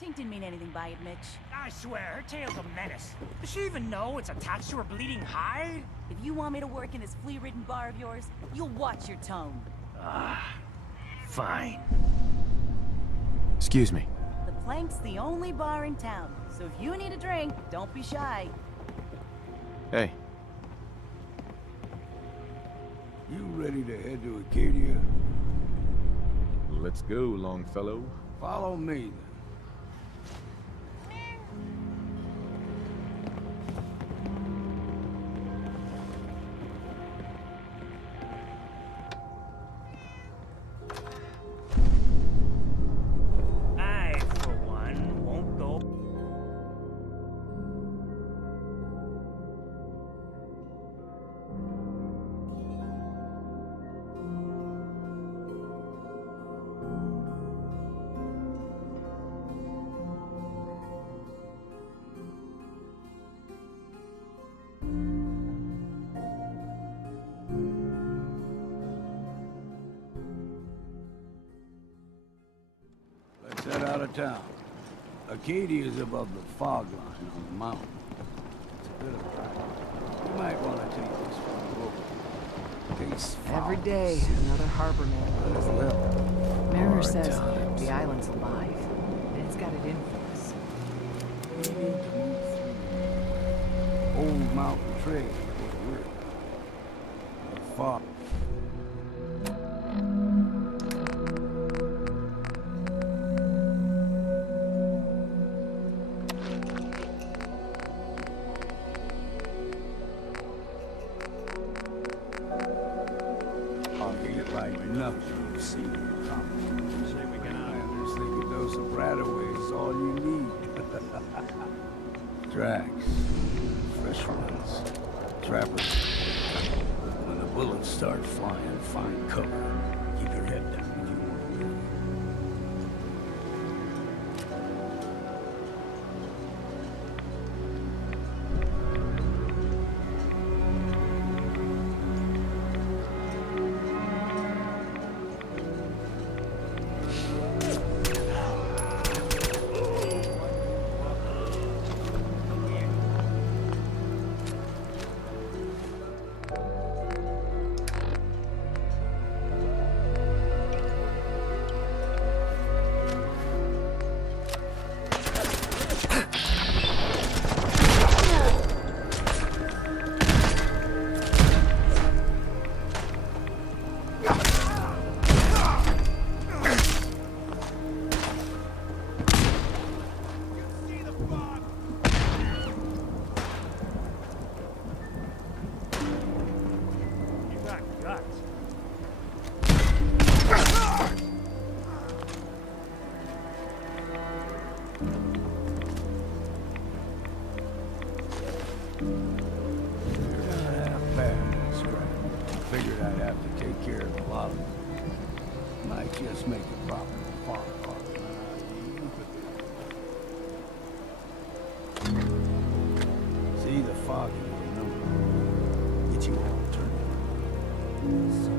Tink didn't mean anything by it, Mitch. I swear, her tale's a menace. Does she even know it's attached to her bleeding hide? If you want me to work in this flea-ridden bar of yours, you'll watch your tone. Fine. Excuse me. The Plank's the only bar in town, so if you need a drink, don't be shy. Hey. You ready to head to Acadia? Let's go, Longfellow. Follow me, then. I, for one, won't go. Let's head out of town. Acadia is above the fog line on the mountain. It's a bit of a drive. You might want to take this from the road. Case Every fog. day, another harbor man goes limp. Mariner Hard says times. the island's alive, and it's got it in for us. We need to move through Old Mountain Trail where we're the fog. I'll get like nothing you've seen in comics. Islanders think a dose of Bradaway is all you need. Tracks, fresh ones, trappers. When the bullets start flying, find cover. Keep your head down if you want to live. You got guts. You're not half bad, that's right. Figured I'd have to take care of a lot of them. Might just make a profit far, far See the fog in your number. Get you all turned. So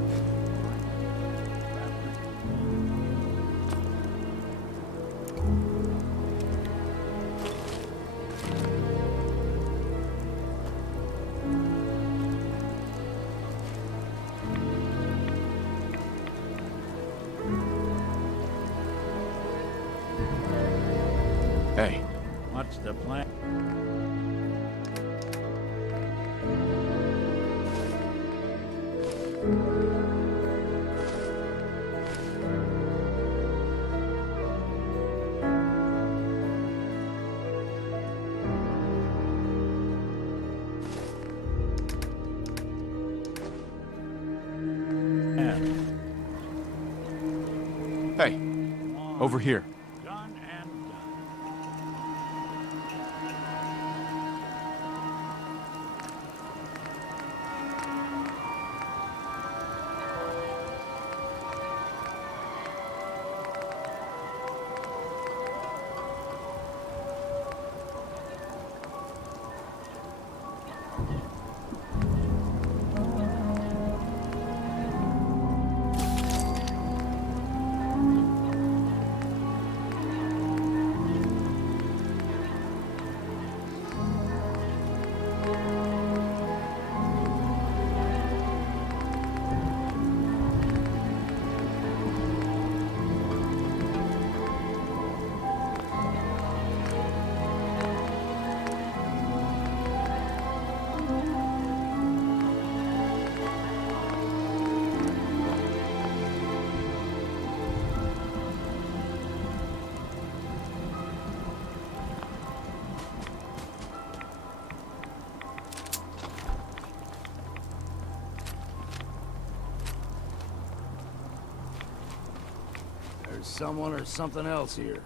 Hey. What's the plan? Hey. Over here. Done and done. someone or something else here.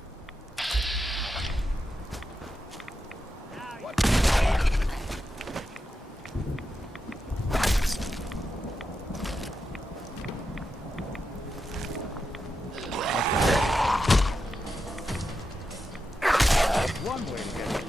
One way to get it.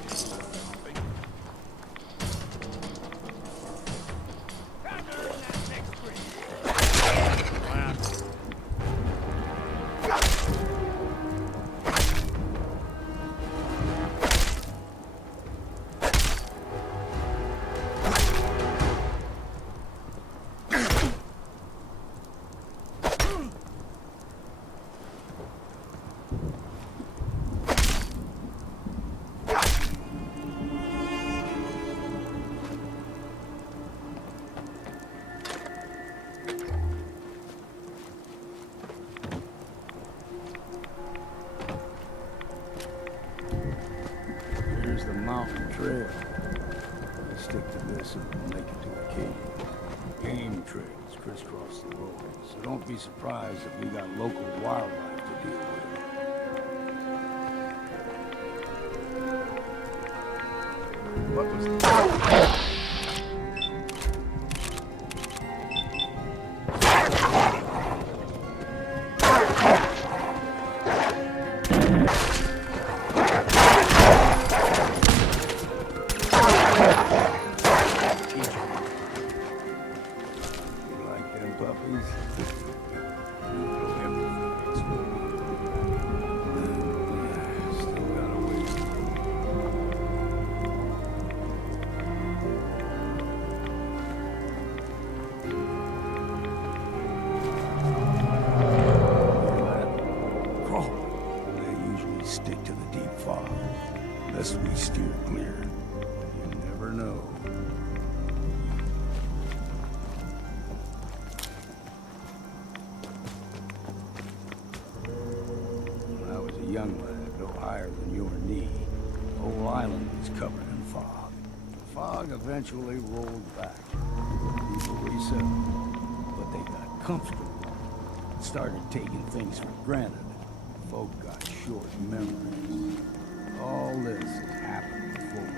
Here's the mountain trail. We stick to this and we'll make it to Acadia. Game trails crisscross the road, so don't be surprised if we got local wildlife to deal with. What was that? Stick to the deep fog, lest we steer clear. You never know. When I was a young lad, no higher than your knee, the whole island was covered in fog. The fog eventually rolled back. People resettled, but they got comfortable and started taking things for granted. Folk got short memories. All this has happened before.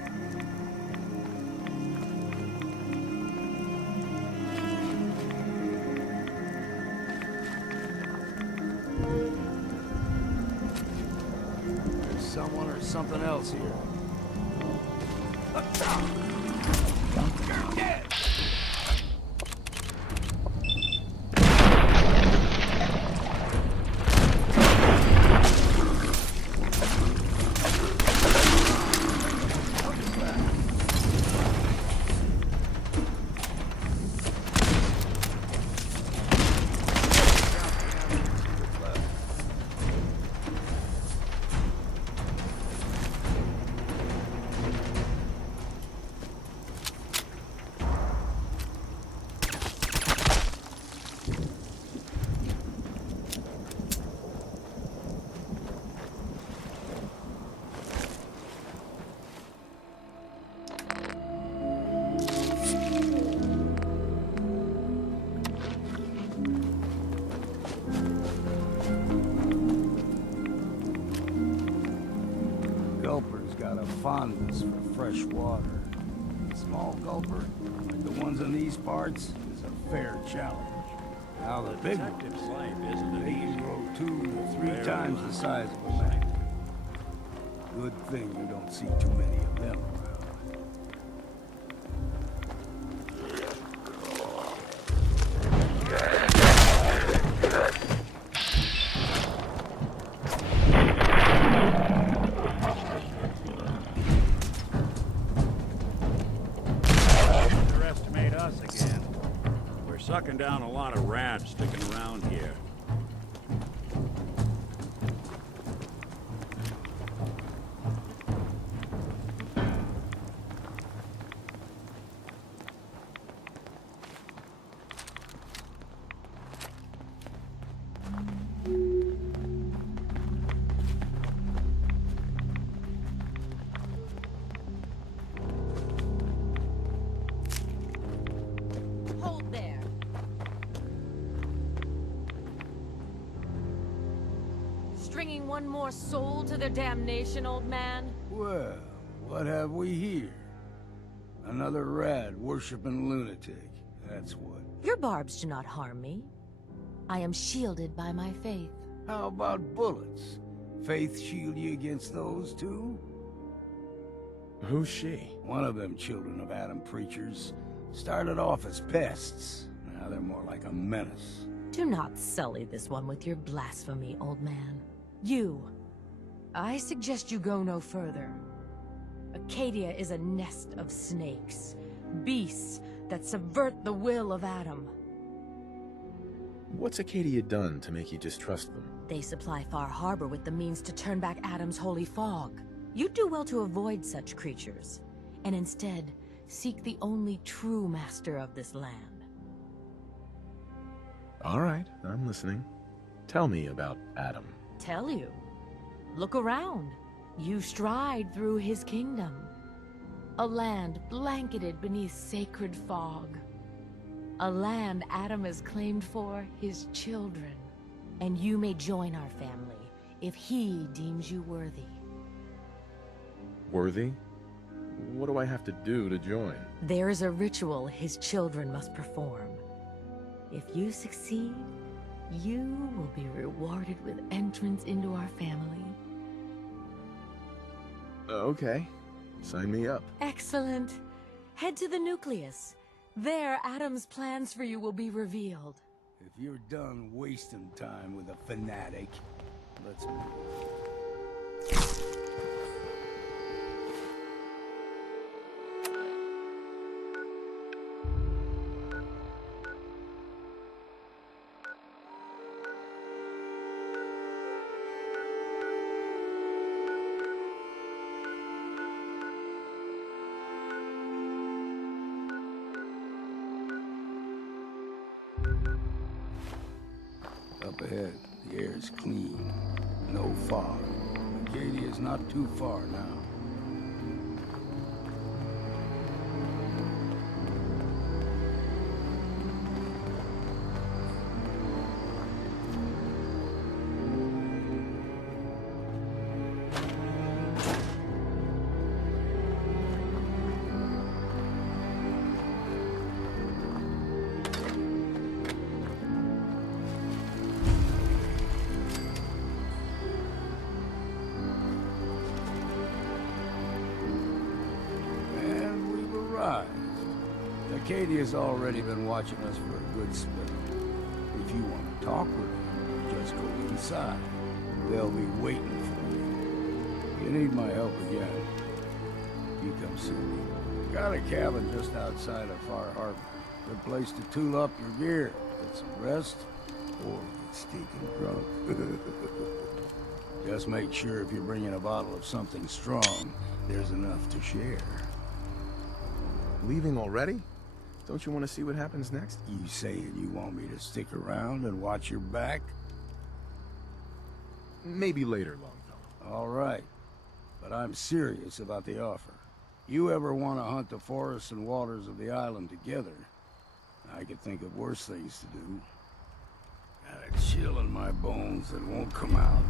There's someone or something else here. You're dead! Gulper's got a fondness for fresh water. Small gulper, like the ones in these parts, is a fair challenge. Now the big ones, they can grow 2 to 3 times the size of a man. Good thing you don't see too many of them around. Sucking down a lot of rats sticking around here. Hold there. stringing one more soul to their damnation, old man? Well, what have we here? Another rad-worshipping lunatic, that's what. Your barbs do not harm me. I am shielded by my faith. How about bullets? Faith shield you against those, too? Who's she? One of them children of Adam preachers. Started off as pests. Now they're more like a menace. Do not sully this one with your blasphemy, old man. You. I suggest you go no further. Acadia is a nest of snakes. Beasts that subvert the will of Adam. What's Acadia done to make you distrust them? They supply Far Habor with the means to turn back Adam's holy fog. You'd do well to avoid such creatures, and instead seek the only true master of this land. All right, I'm listening. Tell me about Adam. Tell you. Look around. You stride through his kingdom. A land blanketed beneath sacred fog. A land Adam has claimed for his children. And you may join our family if he deems you worthy. Worthy? What do I have to do to join? There is a ritual his children must perform. If you succeed, you will be rewarded with entrance into our family. Okay. Sign me up. Excellent. Head to the nucleus. There, Adam's plans for you will be revealed. If you're done wasting time with a fanatic, let's move. Up ahead, the air's clean. No fog. Acadia's not too far now. Acadia's already been watching us for a good spell. If you want to talk with them, just go inside. They'll be waiting for you. If you need my help again, you come see me. Got a cabin just outside of Far Habor. Good place to tool up your gear, get some rest, or get stinking drunk. Just make sure if you're bringing a bottle of something strong, there's enough to share. Leaving already? Don't you want to see what happens next? You saying you want me to stick around and watch your back? Maybe later, Longfellow. All right. But I'm serious about the offer. You ever want to hunt the forests and waters of the island together, I could think of worse things to do. Got a chill in my bones that won't come out.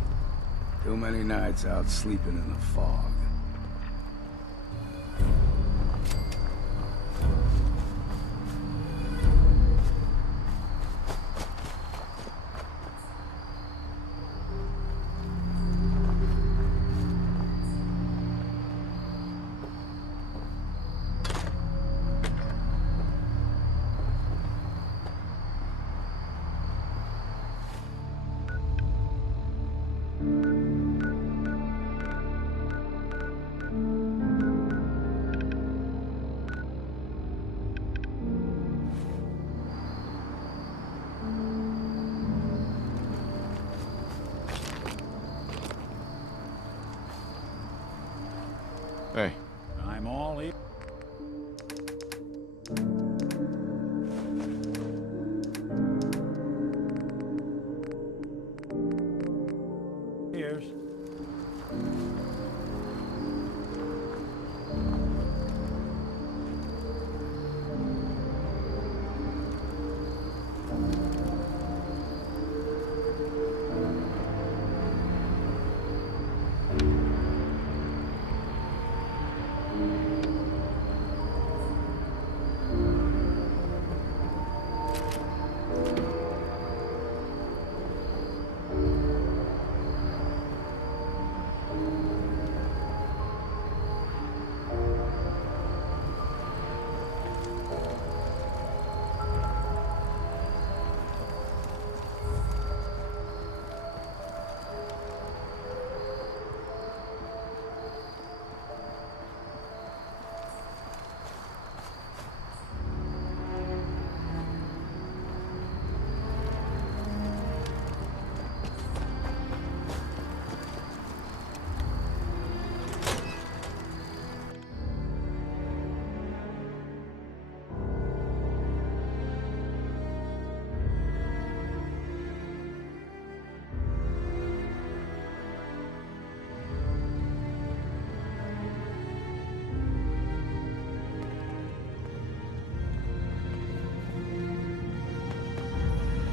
Too many nights out sleeping in the fog.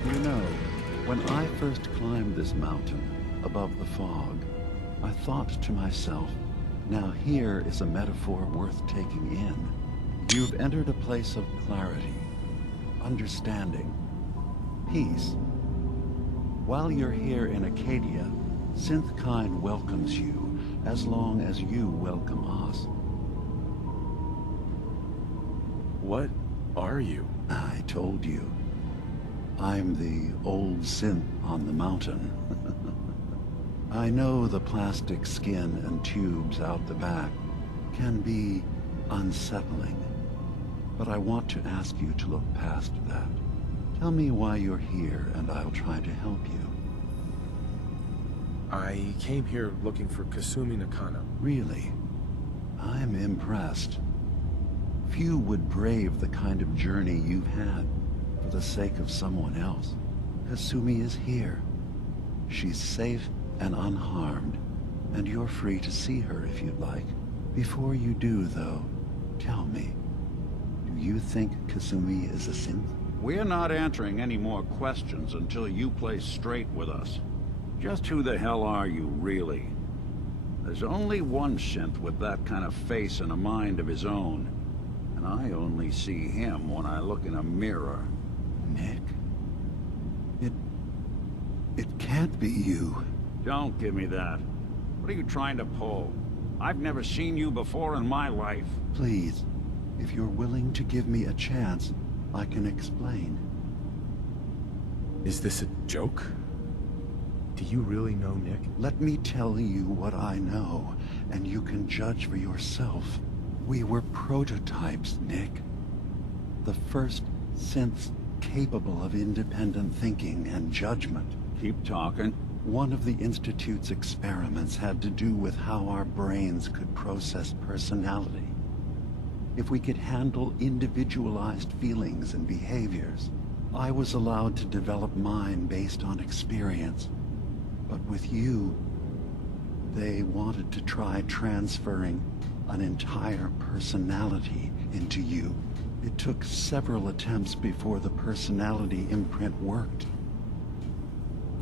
You know, when I first climbed this mountain above the fog, I thought to myself, now here is a metaphor worth taking in. You've entered a place of clarity, understanding, peace. While you're here in Acadia, Synthkind welcomes you as long as you welcome us. What are you? I told you. I'm the old synth on the mountain. I know the plastic skin and tubes out the back can be unsettling, but I want to ask you to look past that. Tell me why you're here, and I'll try to help you. I came here looking for Kasumi Nakano. Really? I'm impressed. Few would brave the kind of journey you've had for the sake of someone else. Kasumi is here. She's safe and unharmed, and you're free to see her if you'd like. Before you do, though, tell me, do you think Kasumi is a synth? We're not answering any more questions until you play straight with us. Just who the hell are you, really? There's only one synth with that kind of face and a mind of his own. And I only see him when I look in a mirror. Nick? It can't be you. Don't give me that. What are you trying to pull? I've never seen you before in my life. Please, if you're willing to give me a chance, I can explain. Is this a joke? Do you really know Nick? Let me tell you what I know, and you can judge for yourself. We were prototypes, Nick. The first synths capable of independent thinking and judgment. Keep talking. One of the Institute's experiments had to do with how our brains could process personality. If we could handle individualized feelings and behaviors, I was allowed to develop mine based on experience. But with you, they wanted to try transferring an entire personality into you. It took several attempts before the personality imprint worked.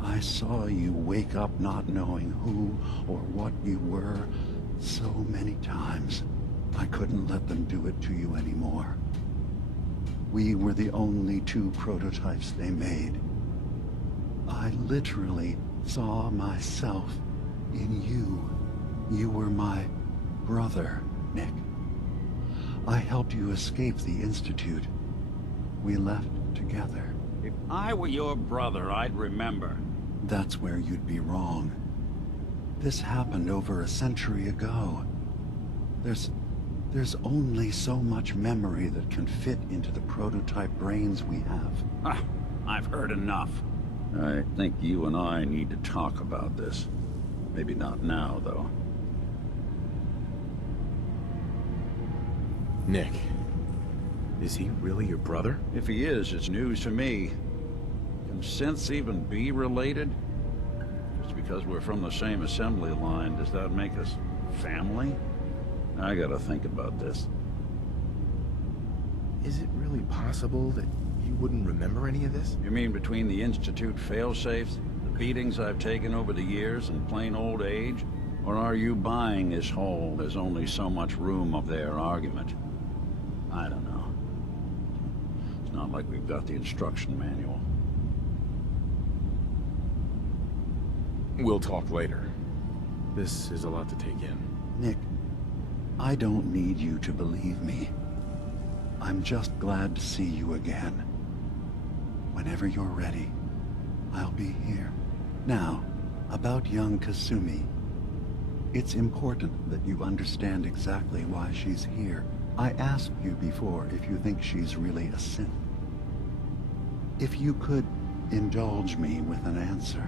I saw you wake up not knowing who or what you were so many times. I couldn't let them do it to you anymore. We were the only two prototypes they made. I literally saw myself in you. You were my brother, Nick. I helped you escape the Institute. We left together. If I were your brother, I'd remember. That's where you'd be wrong. This happened over a century ago. There's only so much memory that can fit into the prototype brains we have. Ah, I've heard enough. I think you and I need to talk about this. Maybe not now, though. Nick, is he really your brother? If he is, it's news to me. Can synths even be related? Just because we're from the same assembly line, does that make us family? I gotta think about this. Is it really possible that you wouldn't remember any of this? You mean between the Institute failsafes, the beatings I've taken over the years, and plain old age? Or are you buying this whole "there's only so much room" of their argument? I don't know. It's not like we've got the instruction manual. We'll talk later. This is a lot to take in. Nick, I don't need you to believe me. I'm just glad to see you again. Whenever you're ready, I'll be here. Now, about young Kasumi. It's important that you understand exactly why she's here. I asked you before if you think she's really a synth. If you could indulge me with an answer.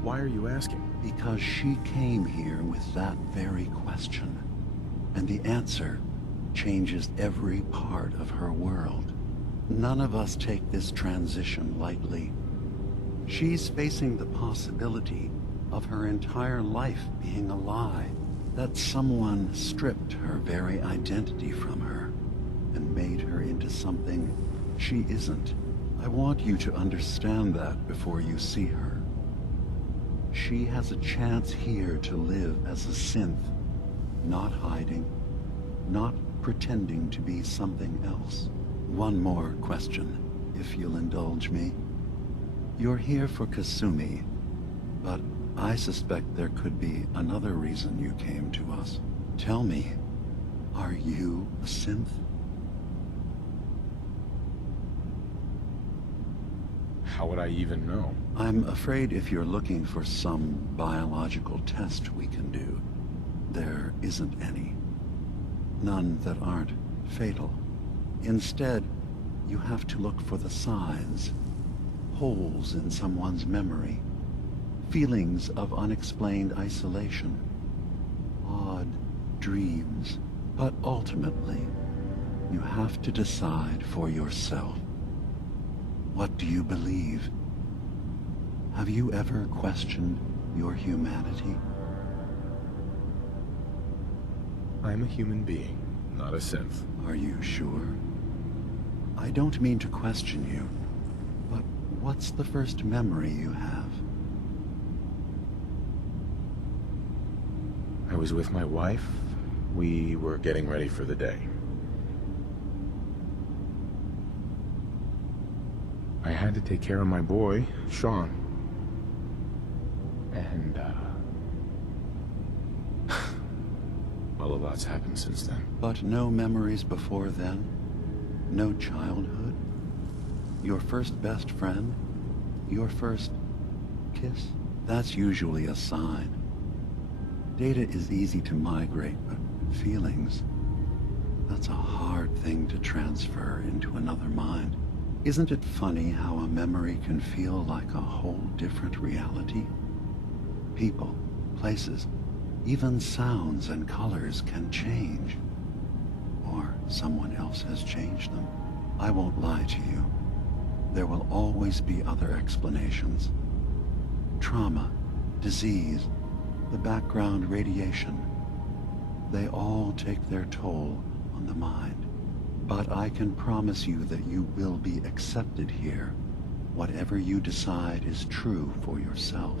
Why are you asking? Because she came here with that very question. And the answer changes every part of her world. None of us take this transition lightly. She's facing the possibility of her entire life being a lie, that someone stripped her very identity from her and made her into something she isn't. I want you to understand that before you see her. She has a chance here to live as a synth, not hiding, not pretending to be something else. One more question, if you'll indulge me. You're here for Kasumi, but I suspect there could be another reason you came to us. Tell me, are you a synth? How would I even know? I'm afraid if you're looking for some biological test we can do, there isn't any. None that aren't fatal. Instead, you have to look for the signs, holes in someone's memory, feelings of unexplained isolation, odd dreams. But ultimately, you have to decide for yourself. What do you believe? Have you ever questioned your humanity? I'm a human being, not a synth. Are you sure? I don't mean to question you, but what's the first memory you have? I was with my wife. We were getting ready for the day. I had to take care of my boy, Sean. And, well, a lot's happened since then. But no memories before then? No childhood? Your first best friend? Your first kiss? That's usually a sign. Data is easy to migrate, but feelings, that's a hard thing to transfer into another mind. Isn't it funny how a memory can feel like a whole different reality? People, places, even sounds and colors can change. Or someone else has changed them. I won't lie to you. There will always be other explanations. Trauma, disease, the background radiation. They all take their toll on the mind. But I can promise you that you will be accepted here, whatever you decide is true for yourself.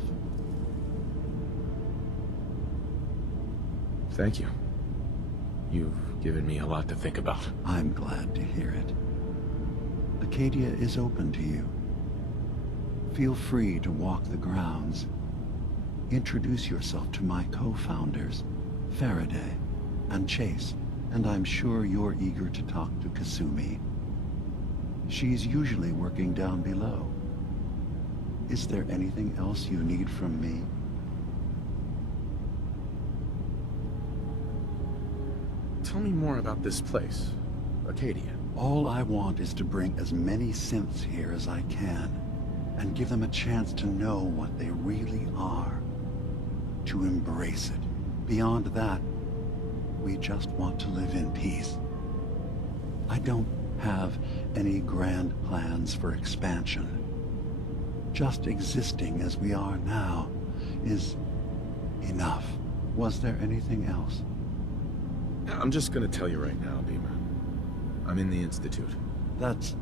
Thank you. You've given me a lot to think about. I'm glad to hear it. Acadia is open to you. Feel free to walk the grounds. Introduce yourself to my co-founders, Faraday and Chase, and I'm sure you're eager to talk to Kasumi. She's usually working down below. Is there anything else you need from me? Tell me more about this place, Acadia. All I want is to bring as many synths here as I can, and give them a chance to know what they really are. To embrace it. Beyond that, we just want to live in peace. I don't have any grand plans for expansion. Just existing as we are now is enough. Was there anything else? I'm just gonna tell you right now, Dima. I'm in the Institute. That's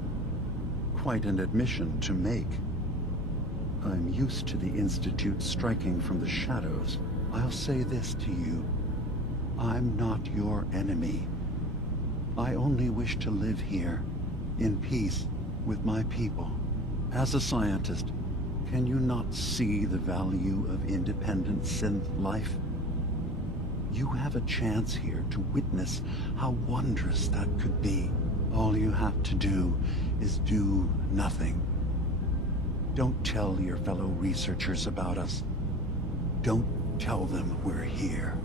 quite an admission to make. I'm used to the Institute striking from the shadows. I'll say this to you. I'm not your enemy. I only wish to live here, in peace, with my people. As a scientist, can you not see the value of independent synth life? You have a chance here to witness how wondrous that could be. All you have to do is do nothing. Don't tell your fellow researchers about us. Don't tell them we're here.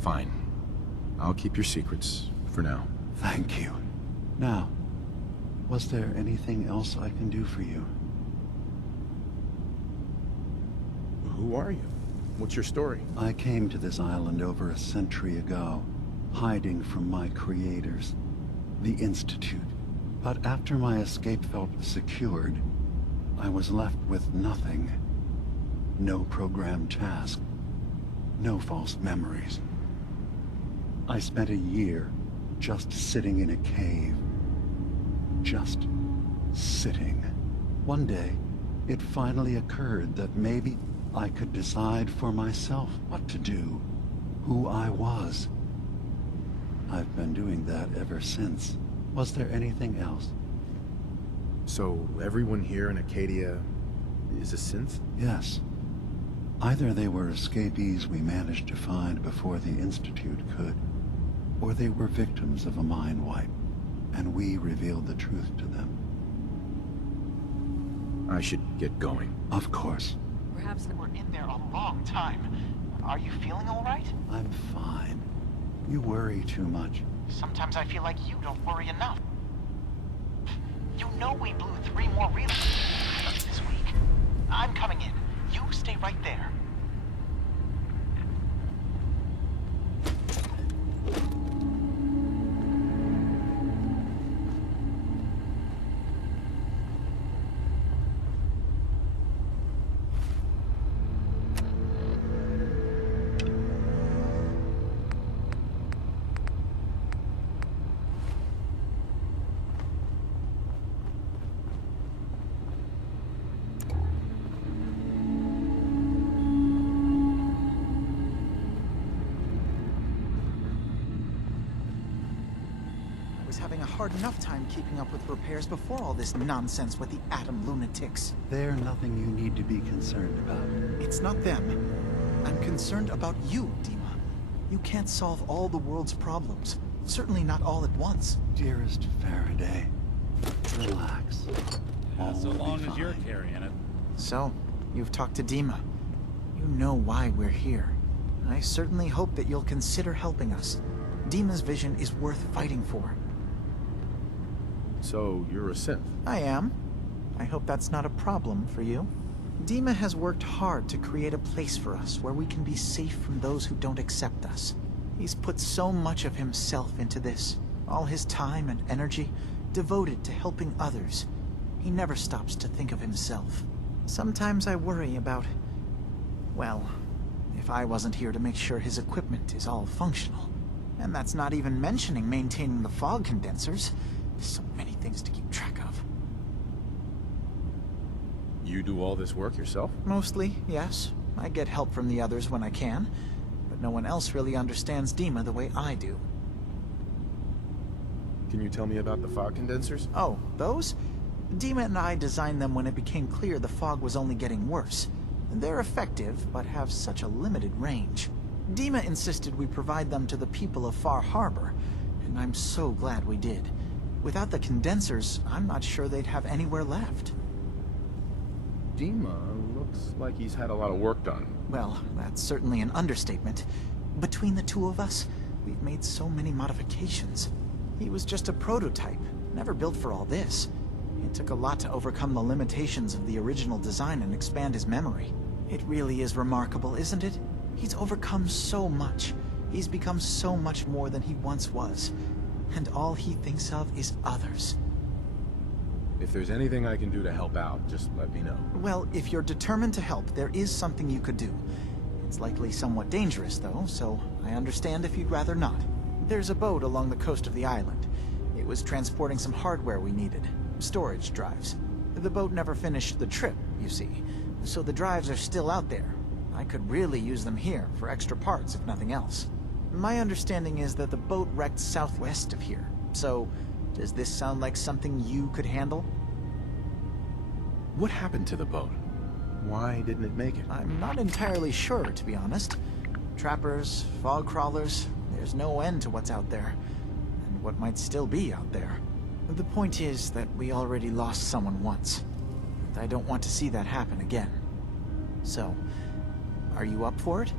Fine. I'll keep your secrets, for now. Thank you. Now, was there anything else I can do for you? Who are you? What's your story? I came to this island over a century ago, hiding from my creators, the Institute. But after my escape felt secured, I was left with nothing. No programmed task. No false memories. I spent a year just sitting in a cave. Just sitting. One day, it finally occurred that maybe I could decide for myself what to do, who I was. I've been doing that ever since. Was there anything else? So everyone here in Acadia is a synth? Yes. Either they were escapees we managed to find before the Institute could, or they were victims of a mind wipe, and we revealed the truth to them. I should get going. Of course. Perhaps we're in there a long time. Are you feeling all right? I'm fine. You worry too much. Sometimes I feel like you don't worry enough. You know we blew 3 more relays this week. I'm coming in. You stay right there. Having a hard enough time keeping up with repairs before all this nonsense with the atom lunatics. They're nothing you need to be concerned about. It's not them. I'm concerned about you, Dima. You can't solve all the world's problems. Certainly not all at once. Dearest Faraday, relax. So long as you're carrying it. So, you've talked to Dima. You know why we're here. I certainly hope that you'll consider helping us. Dima's vision is worth fighting for. So you're a synth? I am. I hope that's not a problem for you. Dima has worked hard to create a place for us where we can be safe from those who don't accept us. He's put so much of himself into this, all his time and energy devoted to helping others. He never stops to think of himself. Sometimes I worry about, well, if I wasn't here to make sure his equipment is all functional. And that's not even mentioning maintaining the fog condensers. So many things to keep track of. You do all this work yourself? Mostly, yes. I get help from the others when I can, but no one else really understands Dima the way I do. Can you tell me about the fog condensers? Oh, those? Dima and I designed them when it became clear the fog was only getting worse. They're effective, but have such a limited range. Dima insisted we provide them to the people of Far Habor, and I'm so glad we did. Without the condensers, I'm not sure they'd have anywhere left. Dima looks like he's had a lot of work done. Well, that's certainly an understatement. Between the two of us, we've made so many modifications. He was just a prototype, never built for all this. It took a lot to overcome the limitations of the original design and expand his memory. It really is remarkable, isn't it? He's overcome so much. He's become so much more than he once was. And all he thinks of is others. If there's anything I can do to help out, just let me know. Well, if you're determined to help, there is something you could do. It's likely somewhat dangerous, though, so I understand if you'd rather not. There's a boat along the coast of the island. It was transporting some hardware we needed. Storage drives. The boat never finished the trip, you see, so the drives are still out there. I could really use them here for extra parts, if nothing else. My understanding is that the boat wrecked southwest of here, so does this sound like something you could handle? What happened to the boat? Why didn't it make it? I'm not entirely sure, to be honest. Trappers, fog crawlers, there's no end to what's out there, and what might still be out there. The point is that we already lost someone once, and I don't want to see that happen again. So, are you up for it?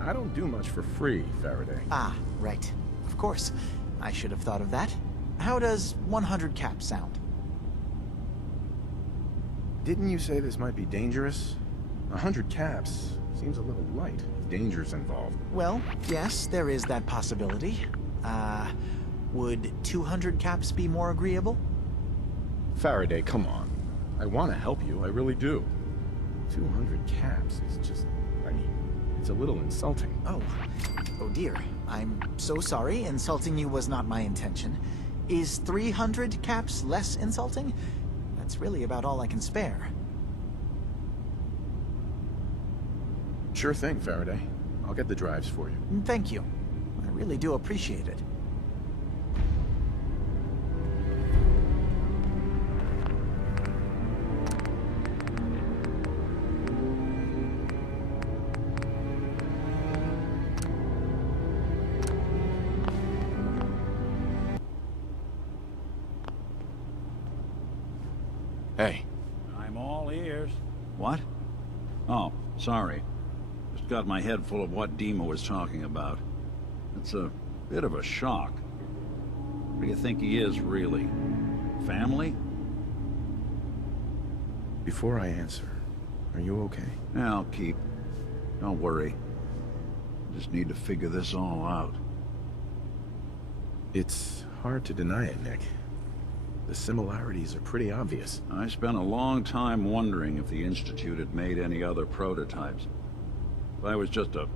I don't do much for free, Faraday. Ah, right. Of course. I should have thought of that. How does 100 caps sound? Didn't you say this might be dangerous? 100 caps Seems a little light. Danger's involved. Well, yes, there is that possibility. Would 200 caps be more agreeable? Faraday, come on. I want to help you, I really do. 200 caps is just... I mean, it's a little insulting. Oh dear. I'm so sorry. Insulting you was not my intention. Is 300 caps less insulting? That's really about all I can spare. Sure thing, Faraday. I'll get the drives for you. Thank you. I really do appreciate it. Hey. I'm all ears. What? Oh, sorry. Just got my head full of what Dima was talking about. It's a bit of a shock. What do you think he is, really? Family? Before I answer, are you okay? Yeah, I'll keep. Don't worry. Just need to figure this all out. It's hard to deny it, Nick. The similarities are pretty obvious. I spent a long time wondering if the Institute had made any other prototypes. If I was just a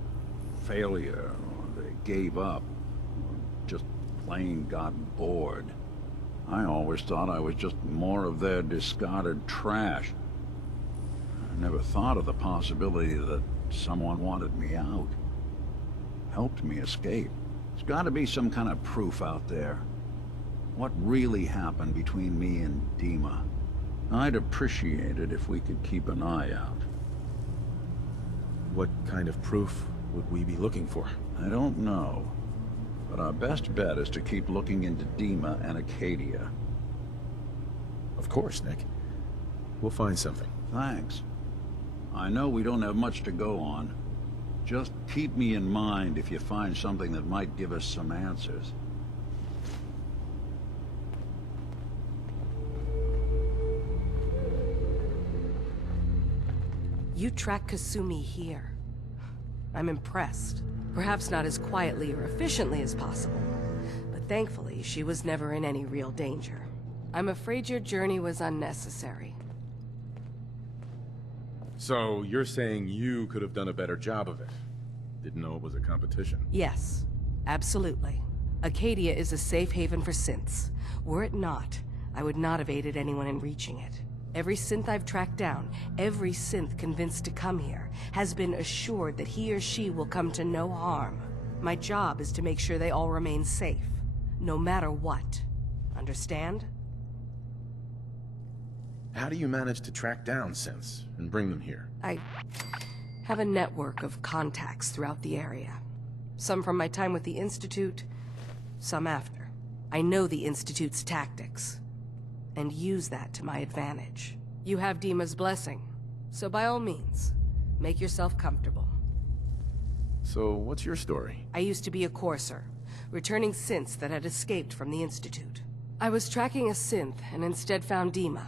failure, or they gave up, or just plain got bored. I always thought I was just more of their discarded trash. I never thought of the possibility that someone wanted me out. Helped me escape. There's got to be some kind of proof out there. What really happened between me and Dima? I'd appreciate it if we could keep an eye out. What kind of proof would we be looking for? I don't know. But our best bet is to keep looking into Dima and Acadia. Of course, Nick. We'll find something. Thanks. I know we don't have much to go on. Just keep me in mind if you find something that might give us some answers. You track Kasumi here. I'm impressed. Perhaps not as quietly or efficiently as possible, but thankfully she was never in any real danger. I'm afraid your journey was unnecessary. So, you're saying you could have done a better job of it? Didn't know it was a competition? Yes, absolutely. Acadia is a safe haven for synths. Were it not, I would not have aided anyone in reaching it. Every synth I've tracked down, every synth convinced to come here, has been assured that he or she will come to no harm. My job is to make sure they all remain safe, no matter what. Understand? How do you manage to track down synths and bring them here? I have a network of contacts throughout the area. Some from my time with the Institute, some after. I know the Institute's tactics, and use that to my advantage. You have Dima's blessing, so by all means, make yourself comfortable. So, what's your story? I used to be a courser, returning synths that had escaped from the Institute. I was tracking a synth and instead found Dima.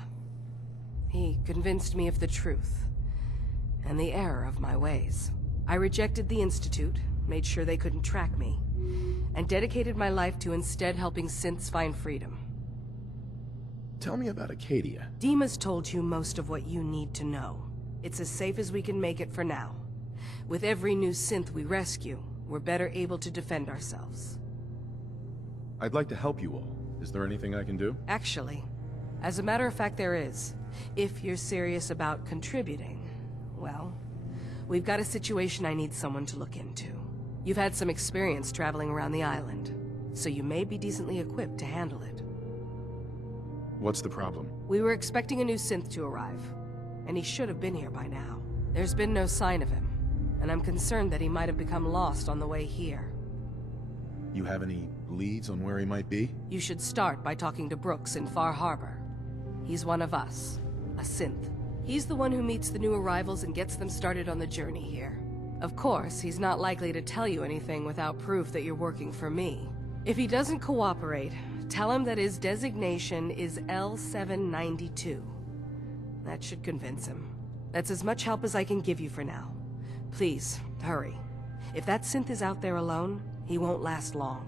He convinced me of the truth, and the error of my ways. I rejected the Institute, made sure they couldn't track me, and dedicated my life to instead helping synths find freedom. Tell me about Acadia. Dima's told you most of what you need to know. It's as safe as we can make it for now. With every new synth we rescue, we're better able to defend ourselves. I'd like to help you all. Is there anything I can do? Actually, as a matter of fact, there is. If you're serious about contributing, well, we've got a situation I need someone to look into. You've had some experience traveling around the island, so you may be decently equipped to handle it. What's the problem? We were expecting a new synth to arrive, and he should have been here by now. There's been no sign of him, and I'm concerned that he might have become lost on the way here. You have any leads on where he might be? You should start by talking to Brooks in Far Habor. He's one of us, a synth. He's the one who meets the new arrivals and gets them started on the journey here. Of course, he's not likely to tell you anything without proof that you're working for me. If he doesn't cooperate, tell him that his designation is L792. That should convince him. That's as much help as I can give you for now. Please, hurry. If that synth is out there alone, he won't last long.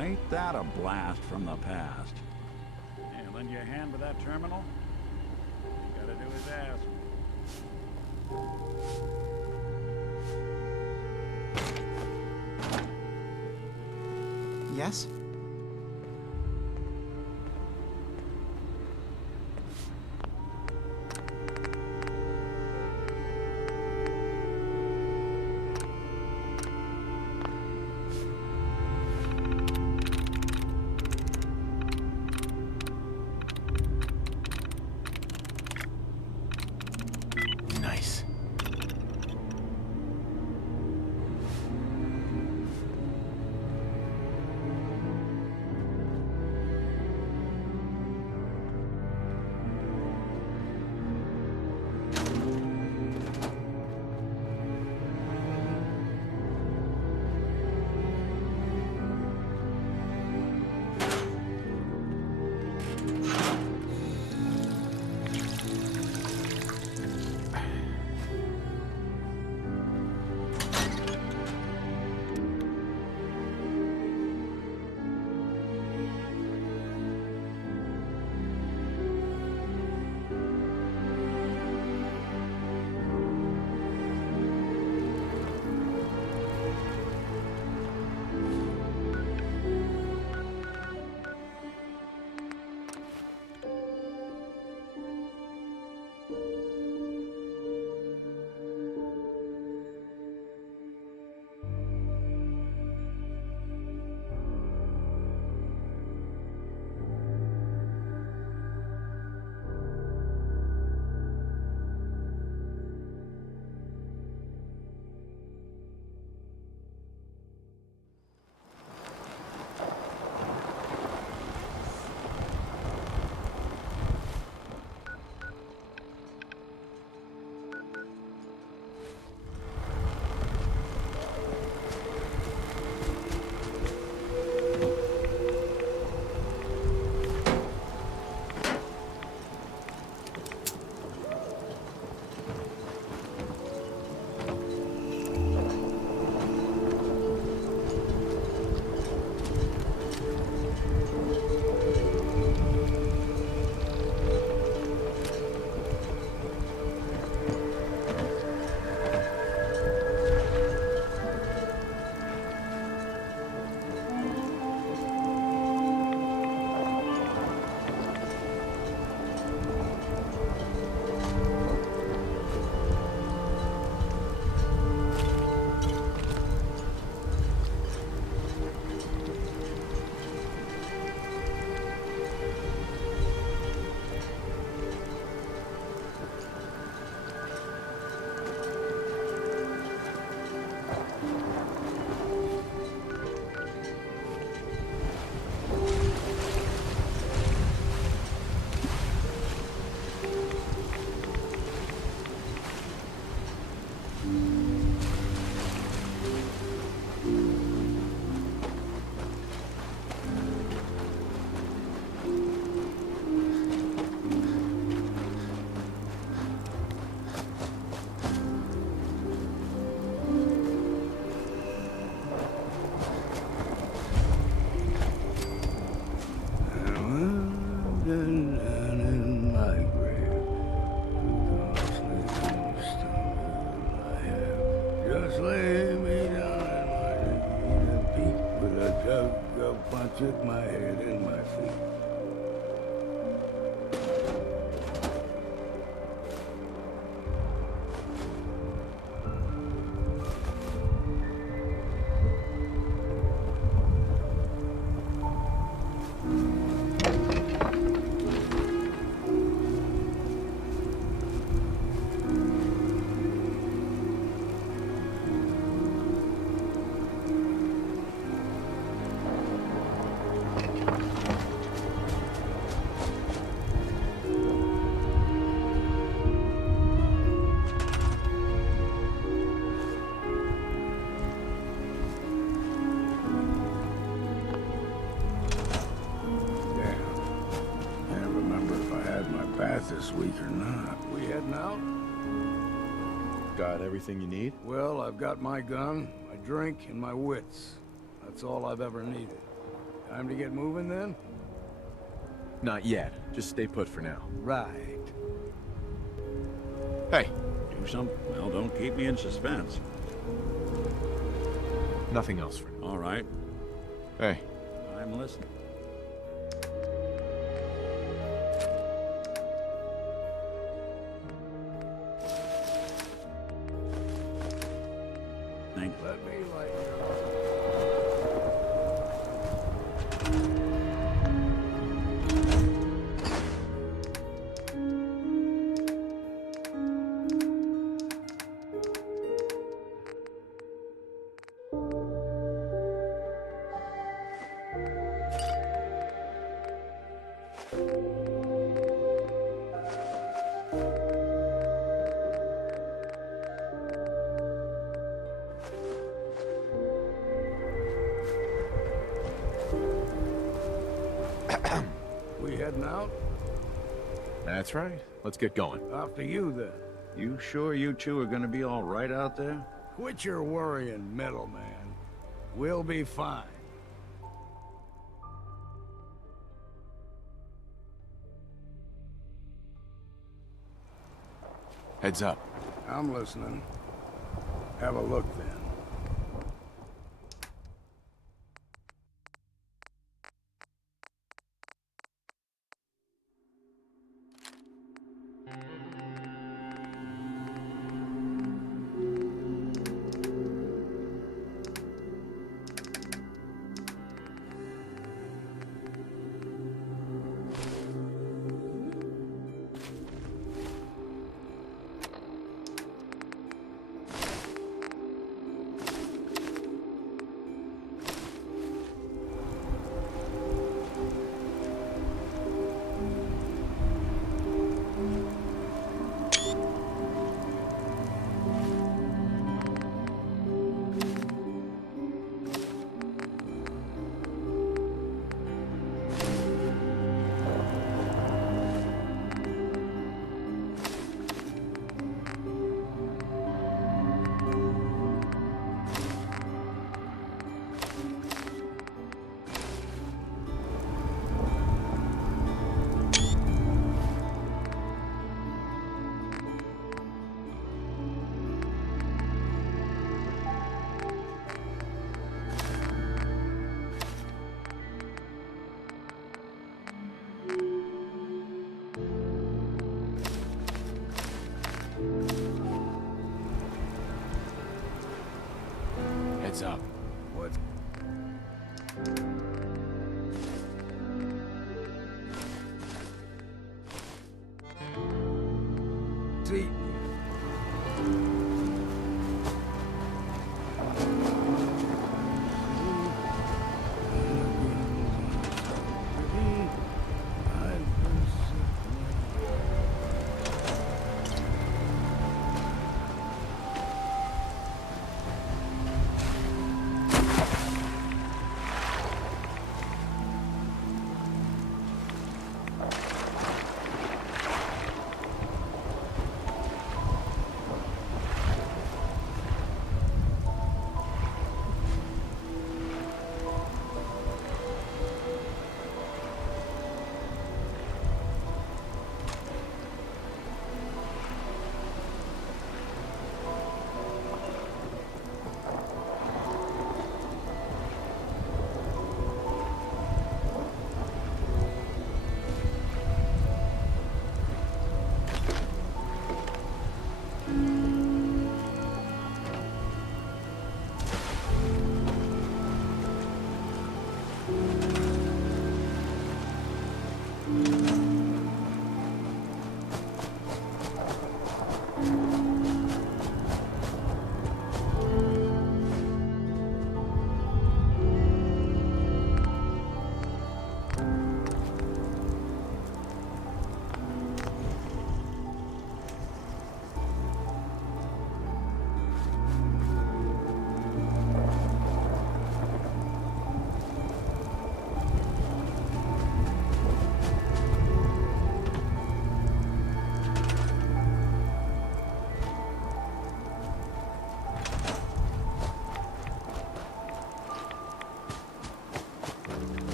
Ain't that a blast from the past? Hey, lend you a hand with that terminal? All you gotta do is ask. Yes? Nice. Took my head and my feet. this week or not. We heading out? Got everything you need? Well, I've got my gun, my drink, and my wits. That's all I've ever needed. Time to get moving, then? Not yet. Just stay put for now. Right. Hey, Do something? Well, don't keep me in suspense. nothing else for now. All right, Hey, I'm listening. Thank you. Let me light you. We heading out? that's right. Let's get going. After you, then. You sure you two are gonna be all right out there? Quit your worrying, middleman. We'll be fine. Heads up. I'm listening. Have a look, then. Heads up. What? See,